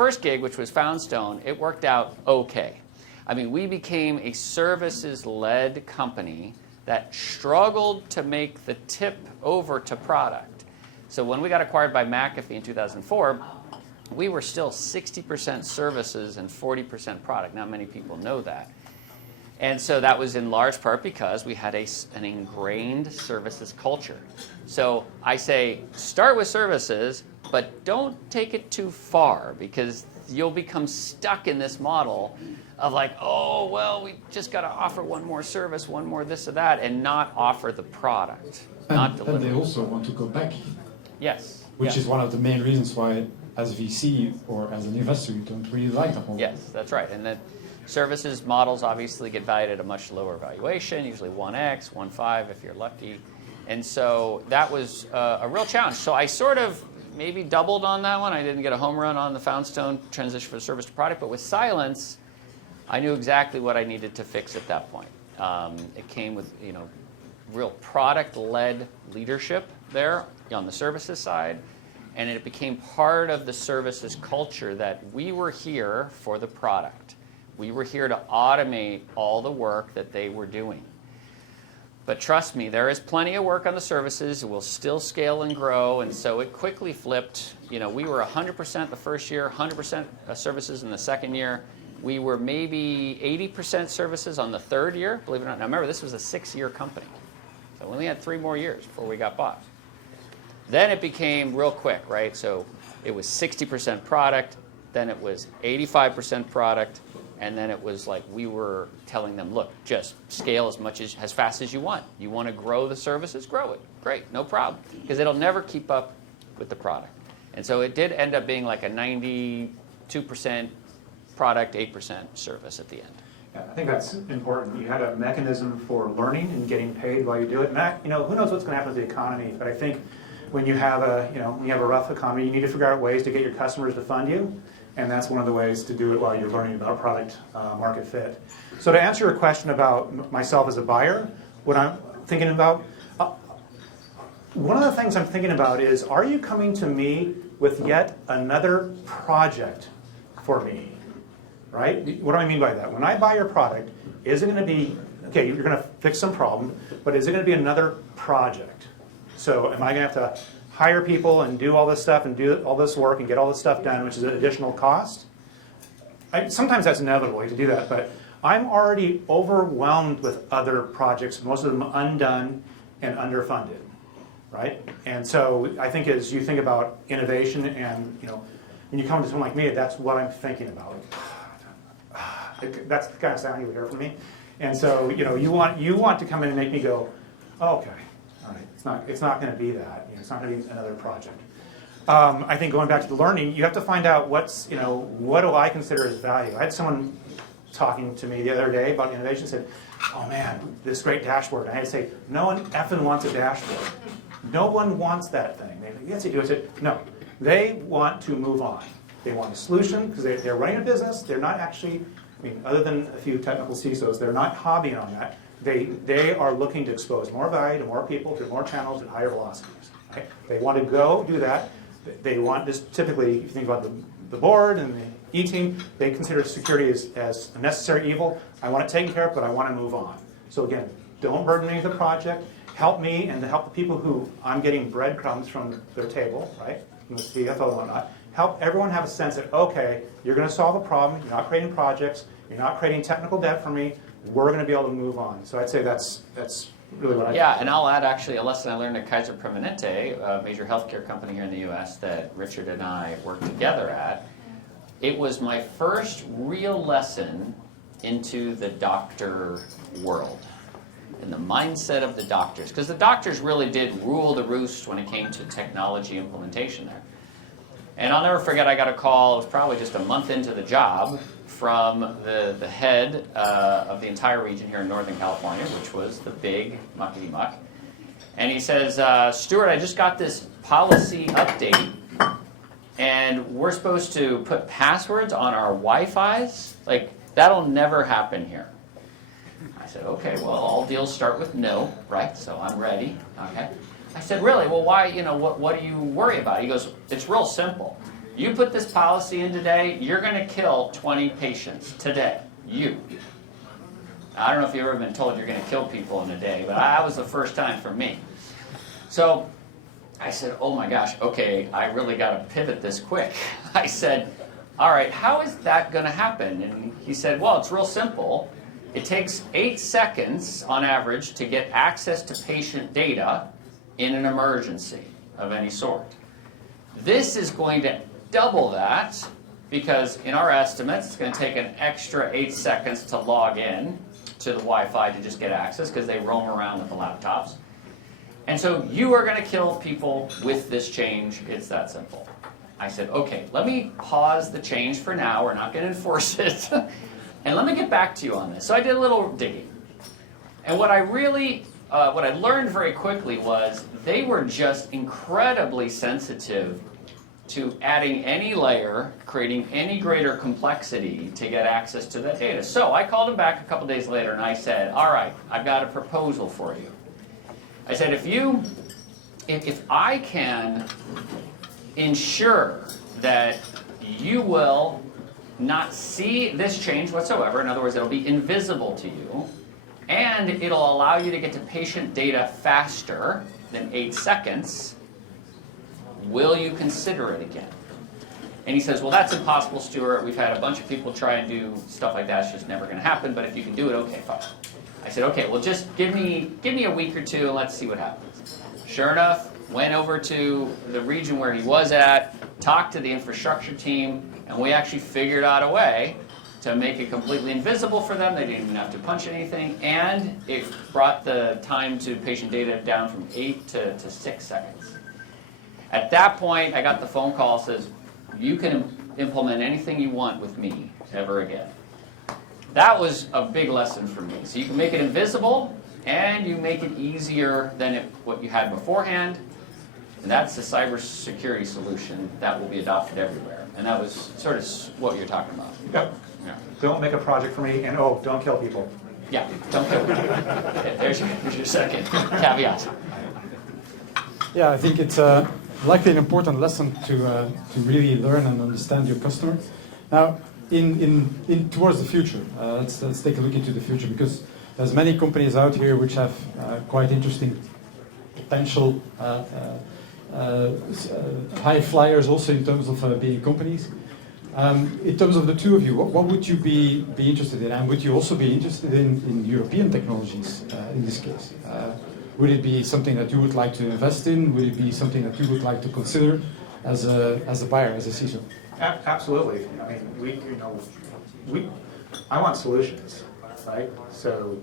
first gig, which was Foundstone, it worked out okay. I mean, we became a services-led company that struggled to make the tip over to product. So when we got acquired by McAfee in 2004, we were still 60% services and 40% product. Not many people know that. And so that was in large part because we had an ingrained services culture. So I say, start with services, but don't take it too far, because you'll become stuck in this model of like, oh, well, we just got to offer one more service, one more this or that, and not offer the product, not deliver. And they also want to go back. Yes. Which is one of the main reasons why, as a VC or as an investor, you don't really like the whole. Yes, that's right. And then services models obviously get valued at a much lower valuation, usually 1x, 1.5 if you're lucky. And so that was a real challenge. So I sort of maybe doubled on that one. I didn't get a home run on the Foundstone transition from service to product, but with Silence, I knew exactly what I needed to fix at that point. It came with, real product-led leadership there on the services side, and it became part of the services culture that we were here for the product. We were here to automate all the work that they were doing. But trust me, there is plenty of work on the services. We'll still scale and grow, and so it quickly flipped. We were 100% the first year, 100% services in the second year. We were maybe 80% services on the third year, believe it or not. Now remember, this was a 6-year company. So we only had 3 more years before we got bought. Then it became real quick, right? So it was 60% product, then it was 85% product, and then it was like we were telling them, look, just scale as fast as you want. You want to grow the services, grow it. Great, no problem. Because it'll never keep up with the product. And so it did end up being like a 92% product, 8% service at the end. Yeah, I think that's important. You had a mechanism for learning and getting paid while you do it. And who knows what's going to happen with the economy? But I think when you have a rough economy, you need to figure out ways to get your customers to fund you, and that's one of the ways to do it while you're learning about product market fit. So to answer your question about myself as a buyer, what I'm thinking about, one of the things I'm thinking about is, are you coming to me with yet another project for me? Right? What do I mean by that? When I buy your product, is it going to be, okay, you're going to fix some problem, but is it going to be another project? So am I going to have to hire people and do all this stuff and do all this work and get all this stuff done, which is an additional cost? Sometimes that's inevitable to do that, but I'm already overwhelmed with other projects, most of them undone and underfunded, right? And so I think as you think about innovation and, when you come to someone like me, that's what I'm thinking about. That's the kind of sound you would hear from me. And so, you want to come in and make me go, oh, okay, all right, it's not going to be that. It's not going to be another project. I think going back to the learning, you have to find out what do I consider as value. I had someone talking to me the other day about innovation, said, oh man, this great dashboard. And I had to say, no one effing wants a dashboard. No one wants that thing. They yes, they do. I said, no, they want to move on. They want a solution because they're running a business. They're not actually, other than a few technical CISOs, they're not hobbying on that. They are looking to expose more value to more people, to more channels at higher velocities. Right? They want to go do that. They want this. Typically, if you think about the board and the E-team, they consider security as a necessary evil. I want it taken care of, but I want to move on. So again, don't burden me with the project. Help me and help the people who I'm getting breadcrumbs from their table, right? From the CFO and whatnot. Help everyone have a sense that, okay, you're going to solve a problem. You're not creating projects. You're not creating technical debt for me. We're going to be able to move on. So I'd say that's really what I think. Yeah, and I'll add actually a lesson I learned at Kaiser Permanente, a major healthcare company here in the U.S. that Richard and I worked together at. It was my first real lesson into the doctor world and the mindset of the doctors. Because the doctors really did rule the roost when it came to technology implementation there. And I'll never forget, I got a call, it was probably just a month into the job, from the head of the entire region here in Northern California, which was the big muckety-muck. And he says, Stuart, I just got this policy update, and we're supposed to put passwords on our Wi-Fis? Like, that'll never happen here. I said, okay, well, all deals start with no, right? So I'm ready, okay? I said, really? Well, why, what do you worry about? He goes, it's real simple. you put this policy in today, you're going to kill 20 patients today. You. I don't know if you've ever been told you're going to kill people in a day, but that was the first time for me. So I said, oh my gosh, okay, I really got to pivot this quick. I said, all right, how is that going to happen? And he said, well, it's real simple. It takes 8 seconds on average to get access to patient data in an emergency of any sort. This is going to double that because in our estimates, it's going to take an extra 8 seconds to log in to the Wi-Fi to just get access because they roam around with the laptops. And so you are going to kill people with this change. It's that simple. I said, okay, let me pause the change for now. We're not going to enforce it. And let me get back to you on this. So I did a little digging. And what I learned very quickly was they were just incredibly sensitive to adding any layer, creating any greater complexity to get access to that data. So I called him back a couple days later and I said, all right, I've got a proposal for you. I said, if I can ensure that you will not see this change whatsoever, in other words, it'll be invisible to you, and it'll allow you to get to patient data faster than 8 seconds, will you consider it again? And he says, well, that's impossible, Stuart. We've had a bunch of people try and do stuff like that. It's just never going to happen. But if you can do it, okay, fine. I said, okay, well, just give me a week or two and let's see what happens. Sure enough, went over to the region where he was at, talked to the infrastructure team, and we actually figured out a way to make it completely invisible for them. They didn't even have to punch anything. And it brought the time to patient data down from 8 to 6 seconds. At that point, I got the phone call that says, you can implement anything you want with me ever again. That was a big lesson for me. So you can make it invisible, and you make it easier than what you had beforehand. And that's the cybersecurity solution that will be adopted everywhere. And that was sort of what you're talking about. Yep. Yeah. Don't make a project for me, and don't kill people. Yeah, don't kill people. Okay, there's your second caveat. Yeah, I think it's likely an important lesson to really learn and understand your customer. Now, in towards the future, let's take a look into the future, because there's many companies out here which have quite interesting potential high flyers also in terms of being companies. In terms of the two of you, what would you be interested in? And would you also be interested in European technologies in this case? Would it be something that you would like to invest in? Would it be something that you would like to consider as a buyer, as a CISO? Absolutely. I mean, I want solutions, right? So,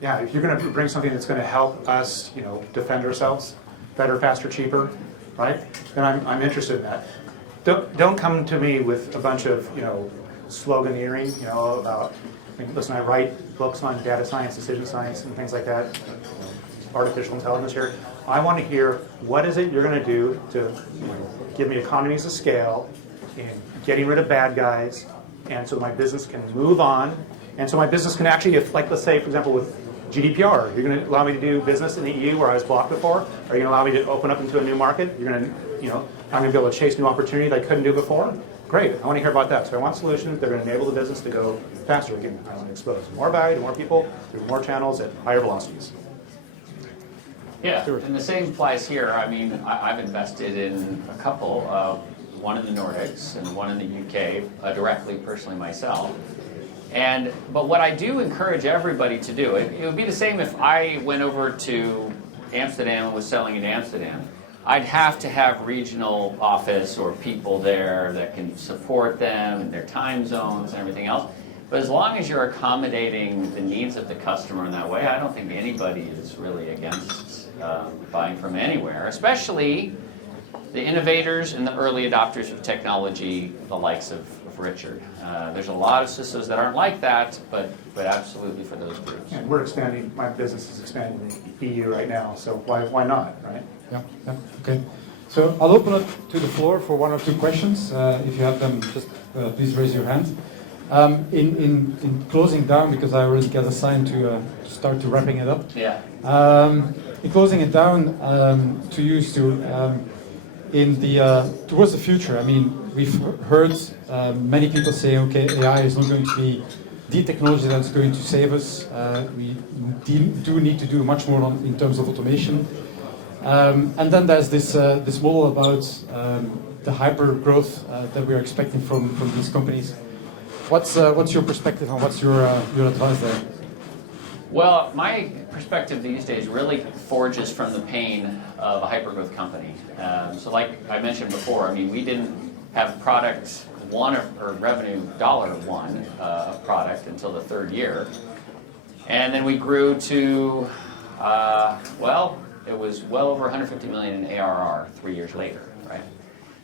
yeah, if you're going to bring something that's going to help us, defend ourselves better, faster, cheaper, right? Then I'm interested in that. Don't come to me with a bunch of sloganeering, about. Listen, I write books on data science, decision science, and things like that. Artificial intelligence here. I want to hear what is it you're going to do to give me economies of scale in getting rid of bad guys, and so my business can move on, and so my business can actually, let's say, for example, with GDPR, you're going to allow me to do business in the EU where I was blocked before? Are you going to allow me to open up into a new market? You're going to, I'm going to be able to chase new opportunity that I couldn't do before? Great, I want to hear about that. So I want solutions that are going to enable the business to go faster. Again, I want to expose more value to more people through more channels at higher velocities. Yeah, and the same applies here. I mean, I've invested in a couple, one in the Nordics and one in the UK, directly, personally myself. But what I do encourage everybody to do, it would be the same if I went over to Amsterdam and was selling in Amsterdam. I'd have to have regional office or people there that can support them and their time zones and everything else. But as long as you're accommodating the needs of the customer in that way, I don't think anybody is really against buying from anywhere, especially the innovators and the early adopters of technology, the likes of Richard. There's a lot of CISOs that aren't like that, but absolutely for those groups. And we're expanding, my business is expanding in the EU right now, so why not, right? Yeah, okay. So I'll open it to the floor for one or two questions. If you have them, just please raise your hand. In closing down, because I already got assigned to start to wrapping it up. Yeah. In closing it down, to use to in the towards the future. I mean, we've heard many people say, okay, AI is not going to be the technology that's going to save us. We do need to do much more in terms of automation. And then there's this model about the hyper growth that we're expecting from these companies. What's your perspective and what's your advice there? Well, my perspective these days really forges from the pain of a hypergrowth company. So like I mentioned before, I mean, we didn't have product one or revenue $1 of product until the third year. And then we grew to, well, it was well over 150 million in ARR 3 years later, right?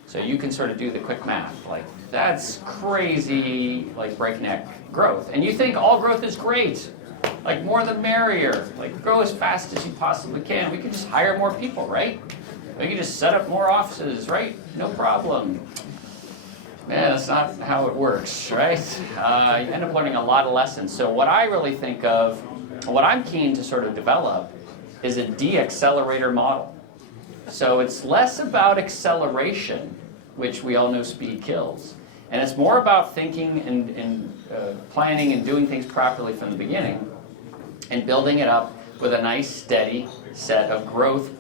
So you can sort of do the quick math, like that's crazy, like breakneck growth. And you think all growth is great, like more the merrier, like grow as fast as you possibly can. We can just hire more people, right? We can just set up more offices, right? No problem. Man, that's not how it works, right? You end up learning a lot of lessons. So what I really think of, what I'm keen to sort of develop is a de-accelerator model. So it's less about acceleration, which we all know speed kills, and it's more about thinking and planning and doing things properly from the beginning and building it up with a nice steady set of growth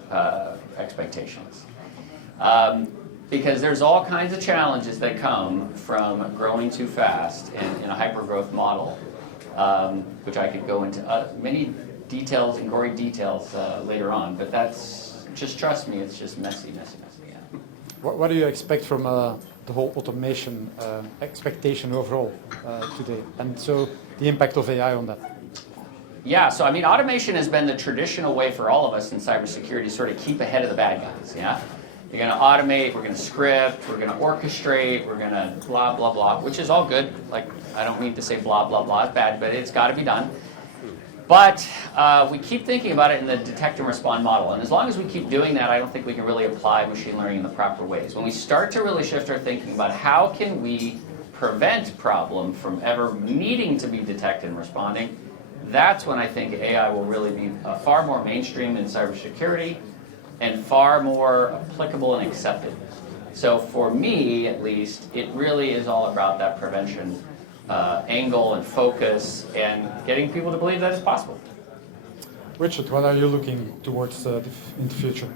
expectations. Because there's all kinds of challenges that come from growing too fast in a hyper-growth model, which I could go into many details and gory details later on, but that's, just trust me, it's just messy. Yeah. What do you expect from the whole automation expectation overall today? And so the impact of AI on that? Yeah, so I mean, automation has been the traditional way for all of us in cybersecurity to sort of keep ahead of the bad guys, yeah? You're going to automate, we're going to script, we're going to orchestrate, we're going to blah, blah, blah, which is all good. Like, I don't mean to say blah, blah, blah, it's bad, but it's got to be done. But we keep thinking about it in the detect and respond model. And as long as we keep doing that, I don't think we can really apply machine learning in the proper ways. When we start to really shift our thinking about how can we prevent problem from ever needing to be detected and responding, that's when I think AI will really be far more mainstream in cybersecurity and far more applicable and accepted. So for me, at least, it really is all about that prevention angle and focus and getting people to believe that it's possible. Richard, what are you looking towards in the future?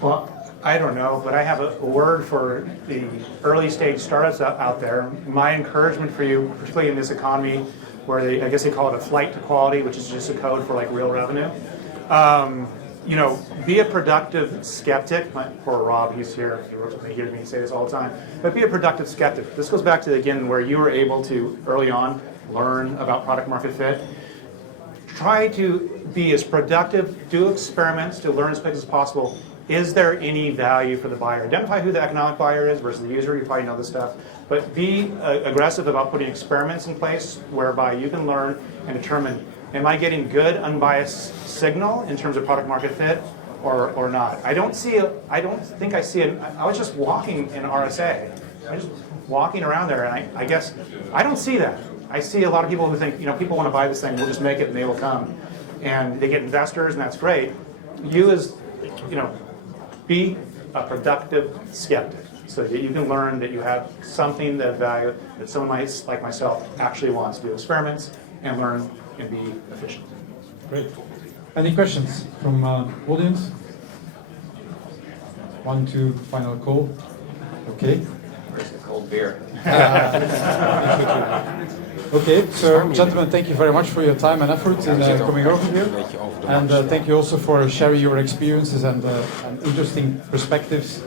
Well, I don't know, but I have a word for the early stage startups out there. My encouragement for you, particularly in this economy, where I guess they call it a flight to quality, which is just a code for like real revenue. You know, be a productive skeptic. My poor Rob, he's here. He hears me say this all the time. But be a productive skeptic. This goes back to, again, where you were able to, early on, learn about product market fit. Try to be as productive, do experiments to learn as quick as possible. Is there any value for the buyer? Identify who the economic buyer is versus the user. You probably know this stuff. But be aggressive about putting experiments in place whereby you can learn and determine, am I getting good, unbiased signal in terms of product market fit or not? I don't think I see it. I was just walking in RSA. I was just walking around there, and I guess I don't see that. I see a lot of people who think, you know, people want to buy this thing, we'll just make it and they will come. And they get investors, and that's great. You as, you know, be a productive skeptic so that you can learn that you have something that value that someone like myself actually wants to do experiments and learn and be efficient. Great. Any questions from audience? 1, 2, final call. Okay. Where's the cold beer? Okay, so gentlemen, thank you very much for your time and effort in coming over here. And thank you also for sharing your experiences and interesting perspectives